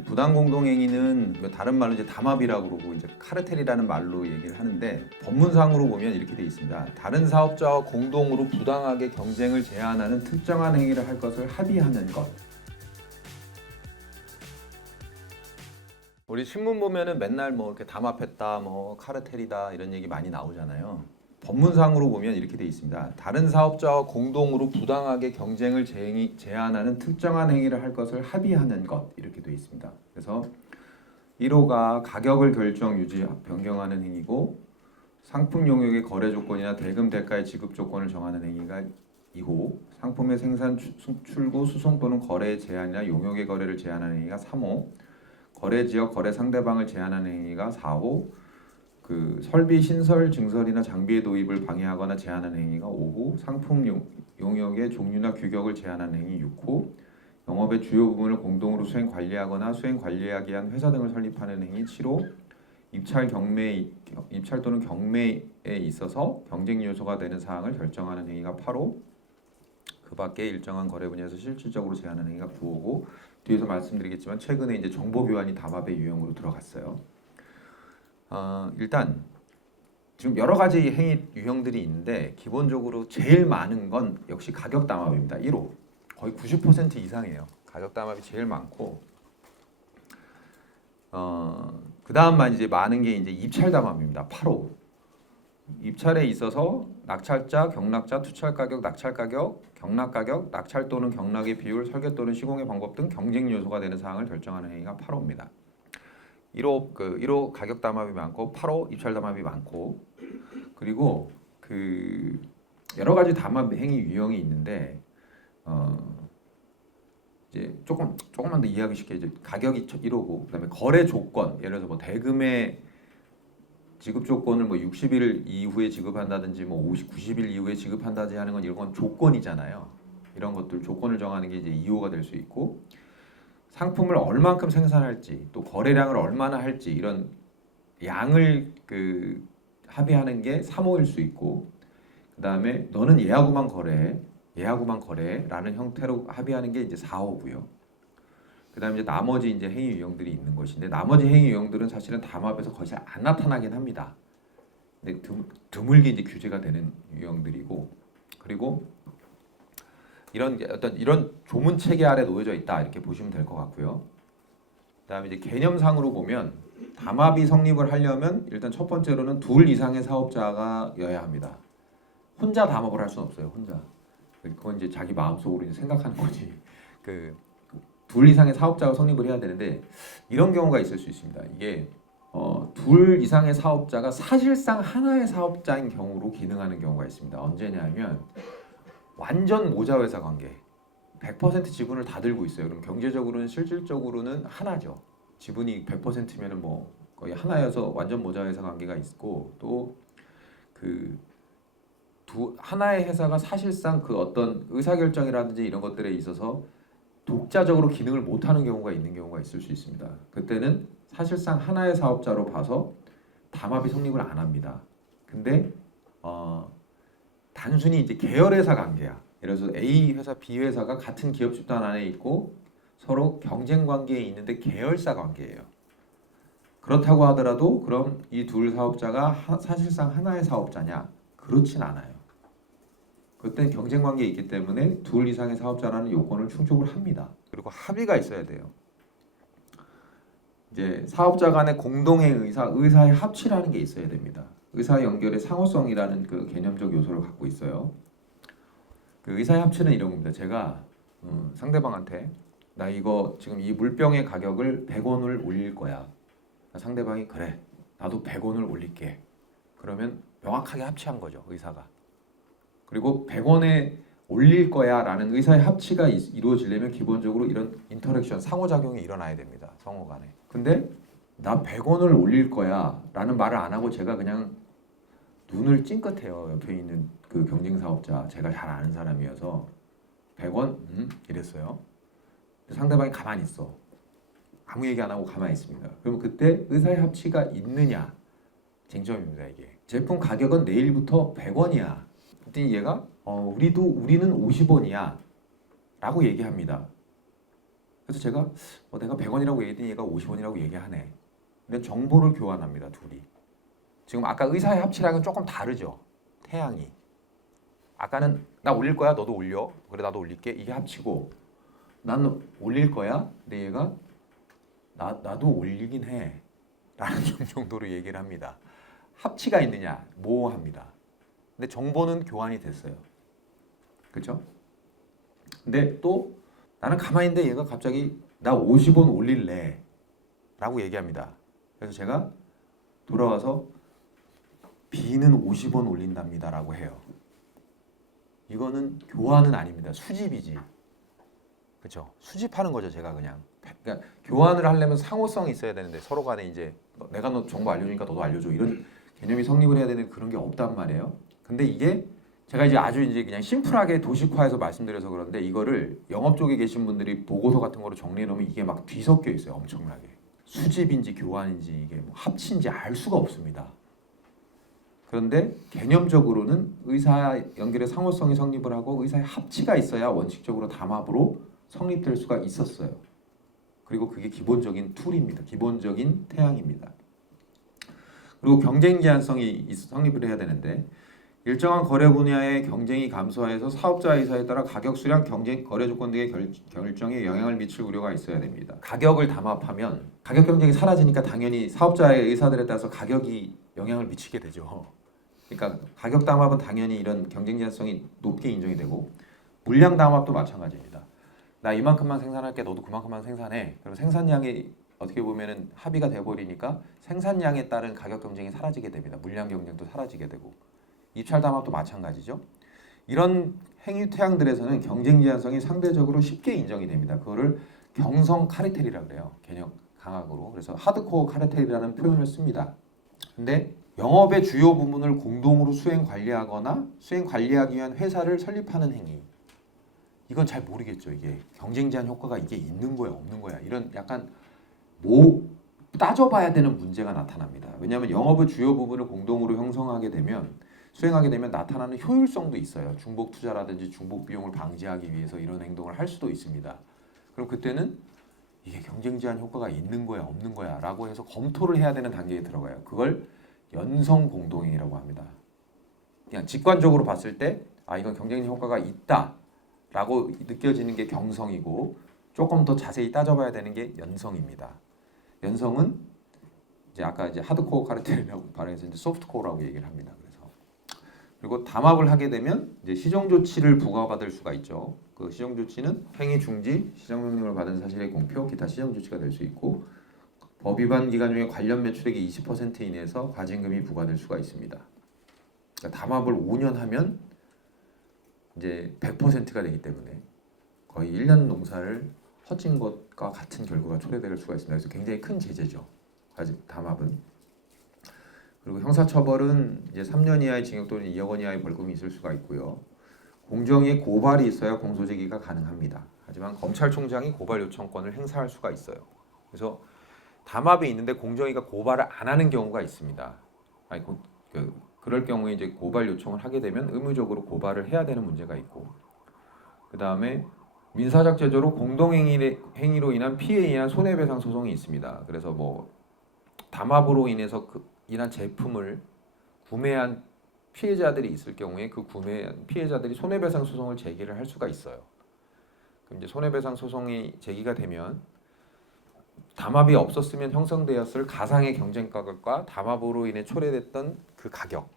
부당 공동행위는 다른 말로 이제 담합이라고 그러고 이제 카르텔이라는 말로 얘기를 하는데, 법문상으로 보면 이렇게 돼 있습니다. 다른 사업자와 공동으로 부당하게 경쟁을 제한하는 특정한 행위를 할 것을 합의하는 것. 우리 신문 보면은 맨날 뭐 이렇게 담합했다, 뭐 카르텔이다 이런 얘기 많이 나오잖아요. 법문상으로 보면 이렇게 돼 있습니다. 다른 사업자와 공동으로 부당하게 경쟁을 제한하는 특정한 행위를 할 것을 합의하는 것, 이렇게 돼 있습니다. 그래서 1호가 가격을 결정, 유지, 변경하는 행위고, 상품 용역의 거래 조건이나 대금 대가의 지급 조건을 정하는 행위가 2호, 상품의 생산, 출고, 수송 또는 거래 제한이나 용역의 거래를 제한하는 행위가 3호, 거래 지역, 거래 상대방을 제한하는 행위가 4호, 설비, 신설, 증설이나 장비의 도입을 방해하거나 제한하는 행위가 5호, 상품 용역의 종류나 규격을 제한하는 행위 6호, 영업의 주요 부분을 공동으로 수행 관리하거나 수행 관리하기 위한 회사 등을 설립하는 행위 7호, 입찰 또는 경매에 있어서 경쟁 요소가 되는 사항을 결정하는 행위가 8호, 그 밖에 일정한 거래 분야에서 실질적으로 제한하는 행위가 9호고, 뒤에서 말씀드리겠지만 최근에 이제 정보 교환이 담합의 유형으로 들어갔어요. 일단 지금 여러 가지 행위 유형들이 있는데, 기본적으로 제일 많은 건 역시 가격 담합입니다. 1호. 거의 90% 이상이에요. 가격 담합이 제일 많고, 그 다음만 이제 많은 게 이제 입찰 담합입니다. 8호. 입찰에 있어서 낙찰자, 경락자, 투찰 가격, 낙찰 가격, 경락 가격, 낙찰 또는 경락의 비율, 설계 또는 시공의 방법 등 경쟁 요소가 되는 사항을 결정하는 행위가 8호입니다. 1호 가격 담합이 많고, 8호 입찰 담합이 많고, 그리고 여러 가지 담합 행위 유형이 있는데, 이제 조금만 더 이해하기 쉽게 이제 가격이 1호고, 그다음에 거래 조건, 예를 들어서 뭐 대금의 지급 조건을 뭐 60일 이후에 지급한다든지 뭐 90일 이후에 지급한다든지 하는 건, 이런 건 조건이잖아요. 이런 것들 조건을 정하는 게 이제 2호가 될 수 있고, 상품을 얼만큼 생산할지, 또 거래량을 얼마나 할지, 이런 양을 합의하는 게 3호일 수 있고, 그 다음에 너는 예하고만 거래라는 형태로 합의하는 게 이제 4호고요. 그 다음에 이제 나머지 이제 행위 유형들이 있는 것인데, 나머지 행위 유형들은 사실은 담합에서 거의 잘 안 나타나긴 합니다. 근데 드물게 이제 규제가 되는 유형들이고, 그리고 이런 조문 체계 아래 놓여져 있다, 이렇게 보시면 될 것 같고요. 그다음에 이제 개념상으로 보면, 담합이 성립을 하려면 일단 첫 번째로는 둘 이상의 사업자가여야 합니다. 혼자 담합을 할 수는 없어요. 혼자. 그건 이제 자기 마음속으로 이제 생각하는 거지. 둘 이상의 사업자가 성립을 해야 되는데, 이런 경우가 있을 수 있습니다. 이게 둘 이상의 사업자가 사실상 하나의 사업자인 경우로 기능하는 경우가 있습니다. 언제냐면 완전 모자 회사 관계, 100% 지분을 다 들고 있어요. 그럼 경제적으로는, 실질적으로는 하나죠. 지분이 100%면은 뭐 거의 하나여서 완전 모자 회사 관계가 있고, 또 하나의 회사가 사실상 어떤 의사결정이라든지 이런 것들에 있어서 독자적으로 기능을 못하는 경우가 있는 경우가 있을 수 있습니다. 그때는 사실상 하나의 사업자로 봐서 담합이 성립을 안 합니다. 근데 단순히 이제 계열회사 관계야. 예를 들어서 A 회사, B 회사가 같은 기업 집단 안에 있고 서로 경쟁 관계에 있는데 계열사 관계예요. 그렇다고 하더라도 그럼 이 둘 사업자가 사실상 하나의 사업자냐? 그렇진 않아요. 그때는 경쟁 관계에 있기 때문에 둘 이상의 사업자라는 요건을 충족을 합니다. 그리고 합의가 있어야 돼요. 이제 사업자 간의 공동의 의사의 합치라는 게 있어야 됩니다. 의사 연결의 상호성이라는 개념적 요소를 갖고 있어요. 의사의 합치는 이런 겁니다. 제가 상대방한테 나 이거 지금 이 물병의 가격을 100원을 올릴 거야. 상대방이 그래, 나도 100원을 올릴게. 그러면 명확하게 합치한 거죠, 의사가. 그리고 100원에 올릴 거야 라는 의사의 합치가 이루어지려면 기본적으로 이런 인터랙션, 상호작용이 일어나야 됩니다. 상호 간에. 근데 나 100원을 올릴 거야 라는 말을 안 하고 제가 그냥 눈을 찡긋해요. 옆에 있는 경쟁 사업자, 제가 잘 아는 사람이어서 100원? 이랬어요. 상대방이 가만히 있어. 아무 얘기 안 하고 가만히 있습니다. 그러면 그때 의사의 합치가 있느냐? 쟁점입니다, 이게. 제품 가격은 내일부터 100원이야. 그랬더니 얘가 우리는 50원이야 라고 얘기합니다. 그래서 제가 내가 100원이라고 얘기했더니 얘가 50원이라고 얘기하네. 근데 정보를 교환합니다, 둘이. 지금 아까 의사의 합치랑은 조금 다르죠. 태양이. 아까는 나 올릴 거야, 너도 올려. 그래 나도 올릴게. 이게 합치고 나는 올릴 거야. 근데 얘가 나도 올리긴 해. 라는 정도로 얘기를 합니다. 합치가 있느냐? 모호합니다. 근데 정보는 교환이 됐어요. 그렇죠? 근데 또 나는 가만히 있는데 얘가 갑자기 나 50원 올릴래 라고 얘기합니다. 그래서 제가 돌아와서 B는 50원 올린답니다 라고 해요. 이거는 교환은 아닙니다. 수집이지. 그렇죠? 수집하는 거죠, 제가 그냥. 그러니까 교환을 하려면 상호성이 있어야 되는데 서로 간에 이제 내가 너 정보 알려주니까 너도 알려줘 이런 개념이 성립을 해야 되는 그런 게 없단 말이에요. 근데 이게 제가 이제 아주 이제 그냥 심플하게 도식화해서 말씀드려서 그런데 이거를 영업 쪽에 계신 분들이 보고서 같은 거로 정리해 놓으면 이게 막 뒤섞여 있어요, 엄청나게. 수집인지 교환인지 이게 뭐 합치인지 알 수가 없습니다. 그런데 개념적으로는 의사 연결의 상호성이 성립을 하고 의사의 합치가 있어야 원칙적으로 담합으로 성립될 수가 있었어요. 그리고 그게 기본적인 툴입니다. 기본적인 태양입니다. 그리고 경쟁 제한성이 성립을 해야 되는데 일정한 거래 분야의 경쟁이 감소하여서 사업자 의사에 따라 가격 수량, 경쟁, 거래 조건 등의 결정에 영향을 미칠 우려가 있어야 됩니다. 가격을 담합하면 가격 경쟁이 사라지니까 당연히 사업자의 의사들에 따라서 가격이 영향을 미치게 되죠. 그러니까 가격 담합은 당연히 이런 경쟁 제한성이 높게 인정이 되고 물량 담합도 마찬가지입니다. 나 이만큼만 생산할게, 너도 그만큼만 생산해. 그럼 생산량이 어떻게 보면은 합의가 돼버리니까 생산량에 따른 가격 경쟁이 사라지게 됩니다. 물량 경쟁도 사라지게 되고 입찰 담합도 마찬가지죠. 이런 행위 태양들에서는 경쟁 제한성이 상대적으로 쉽게 인정이 됩니다. 그거를 경성 카르텔이라고 그래요. 개념 강학으로. 그래서 하드코어 카르텔이라는 표현을 씁니다. 근데 영업의 주요 부분을 공동으로 수행 관리하거나 수행 관리하기 위한 회사를 설립하는 행위. 이건 잘 모르겠죠. 이게 경쟁 제한 효과가 이게 있는 거야, 없는 거야. 이런 약간 따져봐야 되는 문제가 나타납니다. 왜냐하면 영업의 주요 부분을 공동으로 형성하게 되면 수행하게 되면 나타나는 효율성도 있어요. 중복 투자라든지 중복 비용을 방지하기 위해서 이런 행동을 할 수도 있습니다. 그럼 그때는 이게 경쟁 제한 효과가 있는 거야, 없는 거야 라고 해서 검토를 해야 되는 단계에 들어가요. 그걸 연성 공동행위라고 합니다. 그냥 직관적으로 봤을 때 이건 경쟁 효과가 있다 라고 느껴지는 게 경성이고 조금 더 자세히 따져봐야 되는 게 연성입니다. 연성은 이제 아까 이제 하드코어 카르텔이라고 발언해서 이제 소프트코어라고 얘기를 합니다. 그리고 담합을 하게 되면 이제 시정 조치를 부과받을 수가 있죠. 그 시정 조치는 행위 중지, 시정 명령을 받은 사실의 공표, 기타 시정 조치가 될 수 있고 법 위반 기간 중에 관련 매출액의 20% 이내에서 과징금이 부과될 수가 있습니다. 그러니까 담합을 5년 하면 이제 100%가 되기 때문에 거의 1년 농사를 헛진 것과 같은 결과가 초래될 수가 있습니다. 그래서 굉장히 큰 제재죠. 아직 담합은. 그리고 형사처벌은 이제 3년 이하의 징역 또는 2억 원 이하의 벌금이 있을 수가 있고요. 공정위에 고발이 있어야 공소제기가 가능합니다. 하지만 검찰총장이 고발 요청권을 행사할 수가 있어요. 그래서 담합이 있는데 공정위가 고발을 안 하는 경우가 있습니다. 그럴 경우에 이제 고발 요청을 하게 되면 의무적으로 고발을 해야 되는 문제가 있고, 그 다음에 민사적 제재로 공동행위로 인한 피해에 의한 손해배상 소송이 있습니다. 그래서 뭐 담합으로 인해서 인한 제품을 구매한 피해자들이 있을 경우에 그 구매한 피해자들이 손해배상 소송을 제기를 할 수가 있어요. 그럼 이제 손해배상 소송이 제기가 되면 담합이 없었으면 형성되었을 가상의 경쟁 가격과 담합으로 인해 초래됐던 그 가격,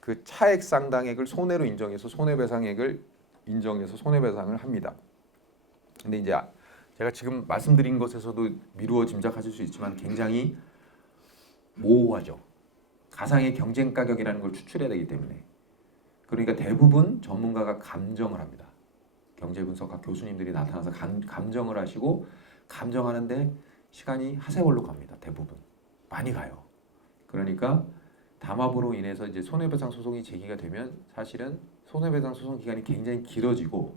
그 차액 상당액을 손해로 인정해서 손해배상액을 인정해서 손해배상을 합니다. 근데 이제 제가 지금 말씀드린 것에서도 미루어 짐작하실 수 있지만 굉장히 모호하죠. 가상의 경쟁 가격이라는 걸 추출해야 되기 때문에. 그러니까 대부분 전문가가 감정을 합니다. 경제분석학 교수님들이 나타나서 감정을 하시고 감정하는데 시간이 하세월로 갑니다. 대부분. 많이 가요. 그러니까 담합으로 인해서 이제 손해배상 소송이 제기가 되면 사실은 손해배상 소송 기간이 굉장히 길어지고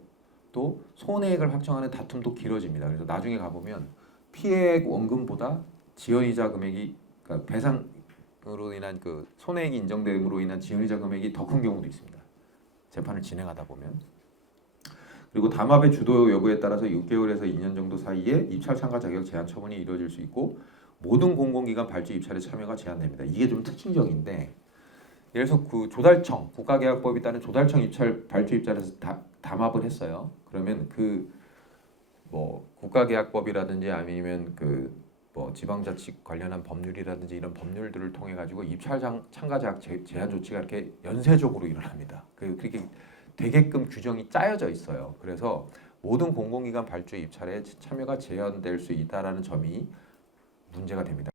또 손해액을 확정하는 다툼도 길어집니다. 그래서 나중에 가보면 피해액 원금보다 지연이자 금액이 그러니까 배상으로 인한 그 손해액이 인정됨으로 인한 지연이자 금액이 더 큰 경우도 있습니다. 재판을 진행하다 보면. 그리고 담합의 주도 여부에 따라서 6개월에서 2년 정도 사이에 입찰 참가 자격 제한 처분이 이루어질 수 있고 모든 공공기관 발주 입찰에 참여가 제한됩니다. 이게 좀 특징적인데 예를 들어서 그 조달청 국가계약법에 따른 조달청 입찰 발주 입찰에서 담합을 했어요. 그러면 그 뭐 국가계약법이라든지 아니면 그 뭐 지방자치 관련한 법률이라든지 이런 법률들을 통해 가지고 입찰 참가 자격 제한 조치가 이렇게 연쇄적으로 일어납니다. 그렇게 되게끔 규정이 짜여져 있어요. 그래서 모든 공공기관 발주 입찰에 참여가 제한될 수 있다라는 점이 문제가 됩니다.